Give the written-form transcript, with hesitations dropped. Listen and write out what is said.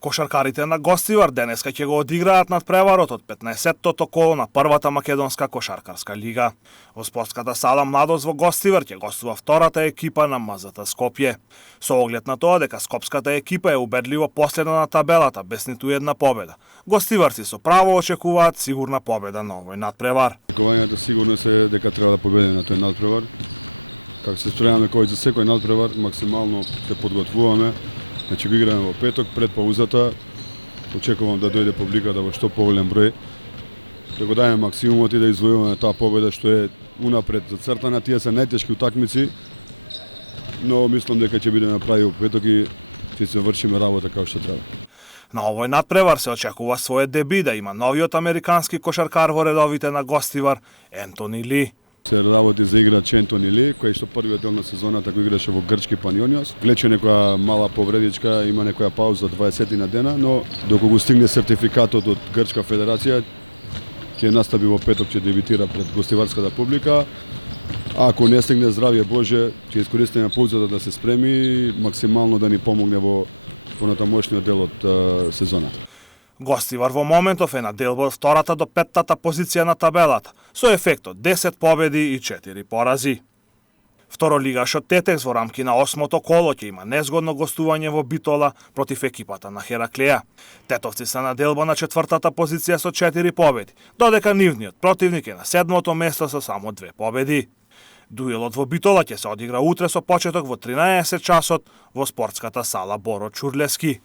Кошаркарите на Гостивар денеска ќе го одиграат надпреварот од 15-тото коло на првата македонска кошаркарска лига. Во спортската сала Младост во Гостивар ќе гостува втората екипа на МЗТ Скопје. Со оглед на тоа дека скопската екипа е убедливо последна на табелата без ниту една победа, гостиварци со право очекуваат сигурна победа на овој надпревар. Очекувањето сигурно се дека треба да победиме на тој надпревар. Како се спремаме кој за секој надпревар, максимално се подготвуваме. Значи го играме во петок пред паузата. Очекувам да дојде публиката во што поголем број. Да го дајме максимумот и да извојуваме таа победа што е унапред зацртана. Тие се најтешки утакмици, но мислам дека ќе биде направи во петок и ќе се вршиме работа како што треба. На овој надпревар се очекува својот дебют да има новиот американски кошаркар во редовите на Гостивар, Ентони Ли. Се работи за играч Ентони Ли, кој што првиот дел на сезоната го играше во грчки Паниониос. Влече некоја мала повредичка, има некоја пауза 20 на дена, но доколку го стигне сертификатот од Грчка федерација, ќе настапи во петок, ќе дебитира пред гостиварската публика. А ако не стигне, здравје Боже, ќе искористиме паузата да се спреми и максимално да ни помогне во понатамошниот дел од сезоната. Гостивар во моментов е на делба од втората до петтата позиција на табелата, со ефектот 10 победи и 4 порази. Второлигашот Тетекс во рамки на 8-то коло ќе има незгодно гостување во Битола против екипата на Хераклеја. Тетовци се на делба на четвртата позиција со 4 победи, додека нивниот противник е на 7-то место со само 2 победи. Дуелот во Битола ќе се одигра утре со почеток во 13 часот во спортската сала Боро Чурлевски.